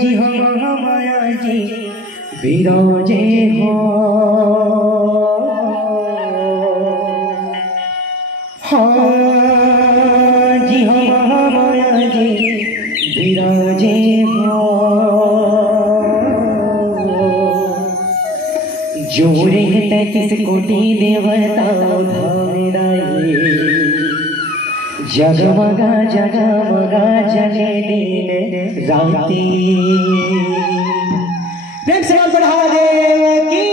जी हम माया जी विराजे हो, हाँ जी हम माया जी विराजे हो। जोरे 33 कोटि देवता मेरा जगमगा जगमगा जले दिन राती। प्रेम से बढ़ावा देव की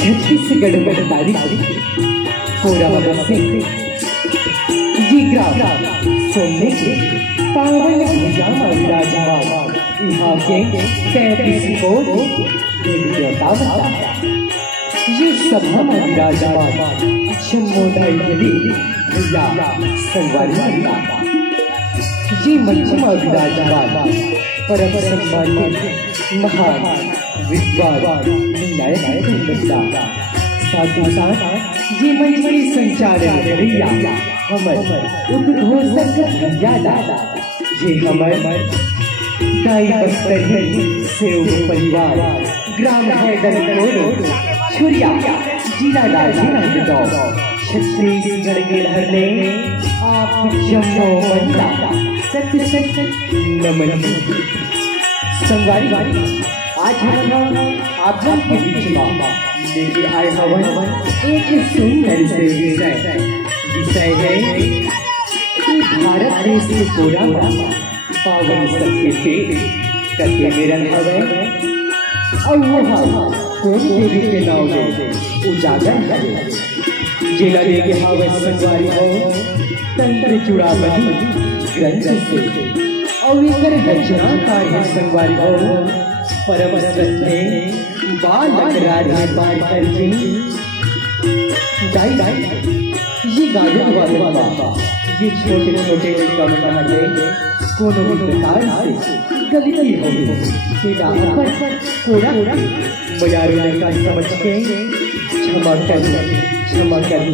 छत्तीसगढ़ में तारीख पूरा बरसे ये ग्राम सोने के पावन भूजा विराजमान यहाँ के 33 कोट देवता ये सभा में विराजमान जन्मोदय भैया संगवारी ये मध्यमा विराजमान परम सम्मानित महान विद्वान साथ ही साथ ये मंच की संचालन करिया हमर उद्घोषक भैया दादा ये हमर दाई बस्तर सेव परिवार ग्राम है दलकोरो छुरिया जिला राजनांदगांव छत्तीसगढ़ के रहने आप जम्मू बंदा सत सत नमन। संगवारी आज हम आप के बीच में लेके आए हवन एक सुंदर से विषय है कि भारत देश के पूरा पावन सत्य से करके मिलन हवे और वो कौन देवी के नाम में उजागर करे जिला लेके हवे संगवारी हो तंत्र चुड़ावली ग्रंथ से और इधर रचनाकार है संगवारी हो परम श्रद्धे बालक राधे बालकर जी दाई ये गायक वाले बाबा ये छोटे छोटे कमेंट हटे कोनो भी प्रकार से गलती हो गई सीधा ऊपर कोड़ा मयारू ने का समझ के क्षमा कर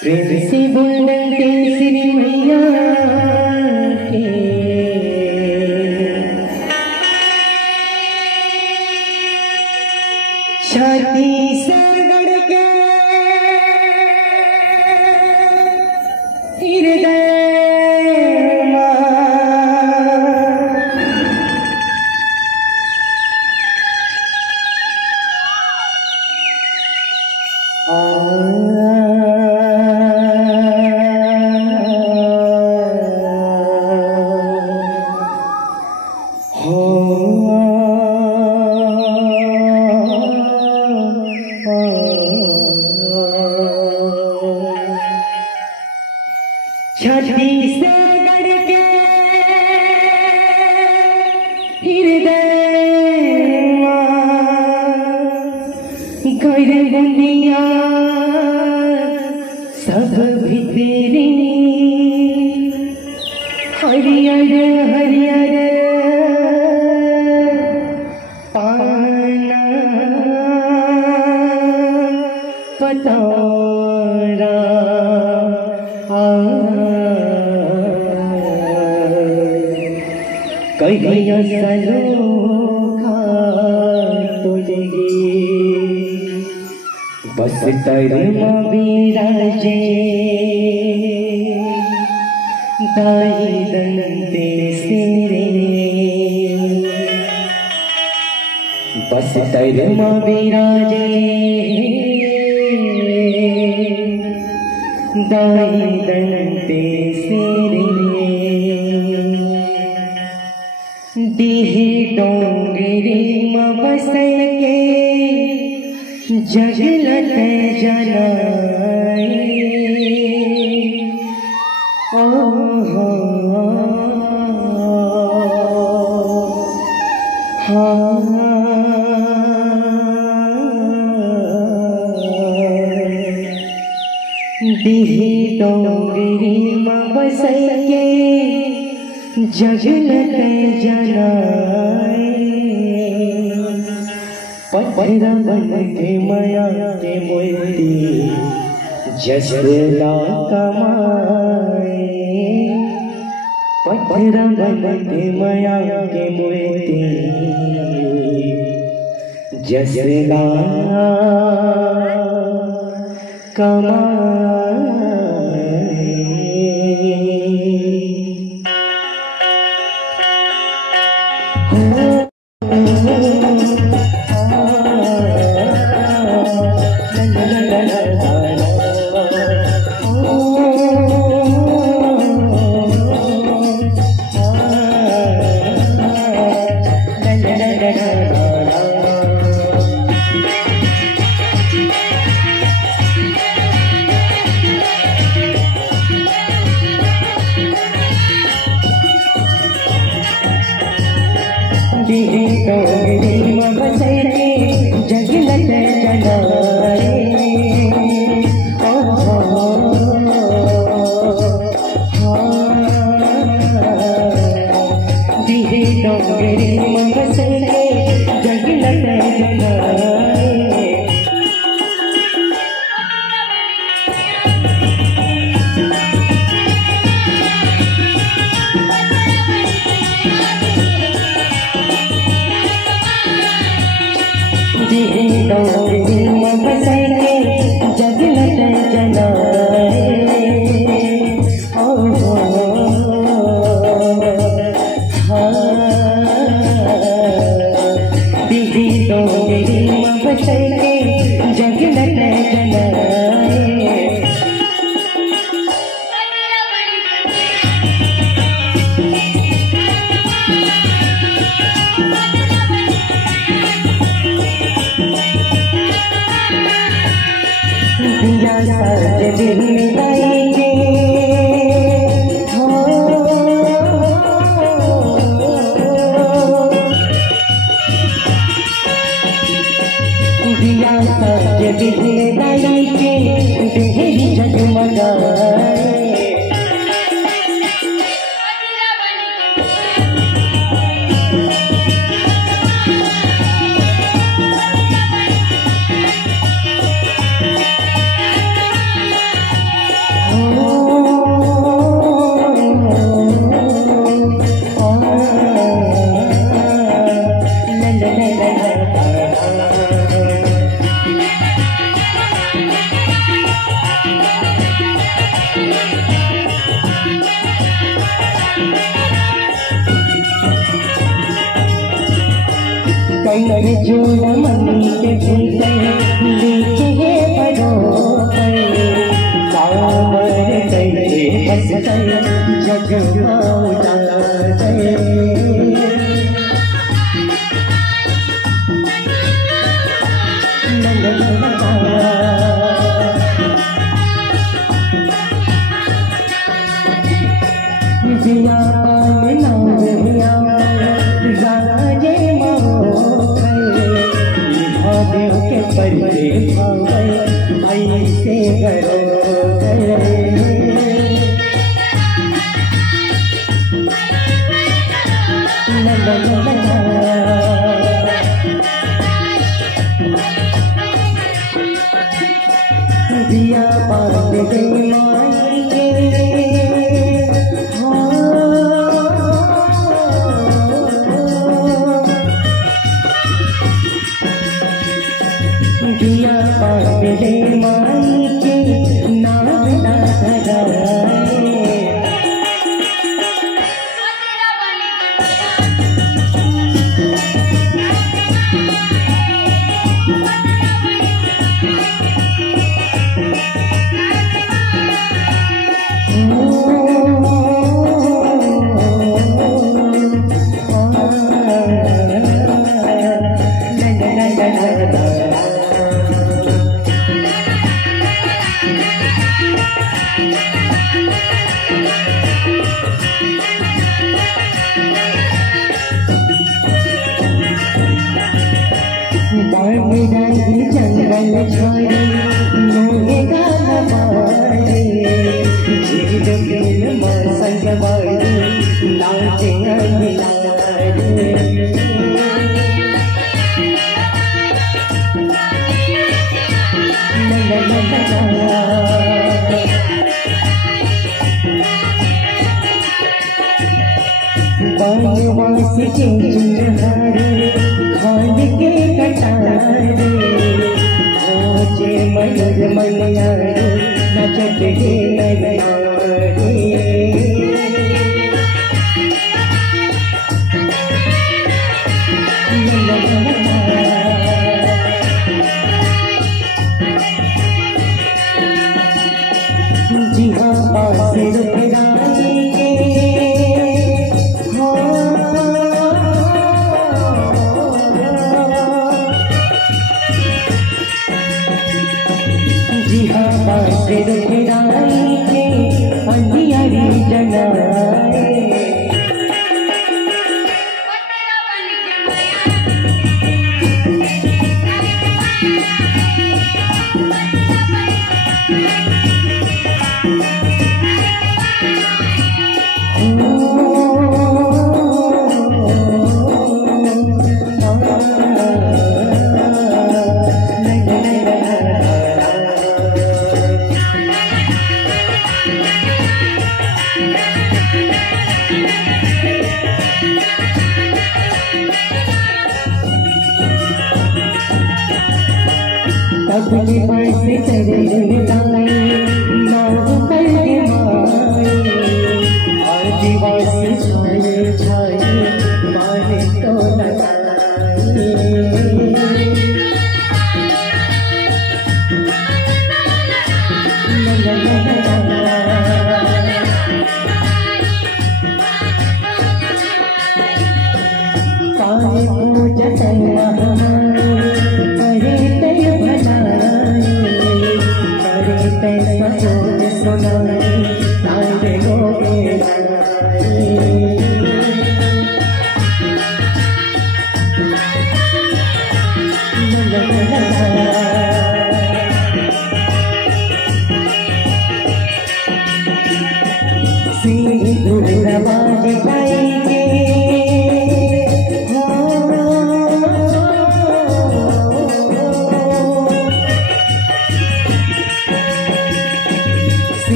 प्रेम से बोलते श्री मैया के छाती से गड़ के हृदय छठी से गड़ के हृदय गैर बुंदिया सब भीतरी हरियर हरियर पाना पतौरा कहिया सलोखा तुझे बस तरमा विराजे दाई दंते सिरे बस तरमा विराजे दाई दंते सिरे दिहे डोंगरी मबस के जगलत जनाए ओ हो दिहे डोंगरी मबस के जगलत जनाए पत्थर बन के माया के मोती जसला कमाए पत्थर बन के माया के मोती जसला नाचे मयूर मैया नचत हे नैया जी हाँ बासिर फिराएंगे जी हाँ बासिर फिराएंगे अंधियारी जलाए अपने पैसे चले जाए नाव करके माए आदिवासी छाए छाए मारे तो पाए पूजा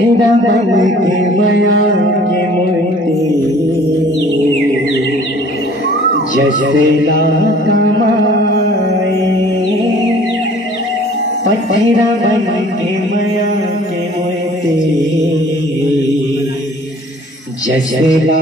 पत्थरा बन के माया के मोती जैसे ला कमाए, पत्थरा बन के माया के मोती जैसे ला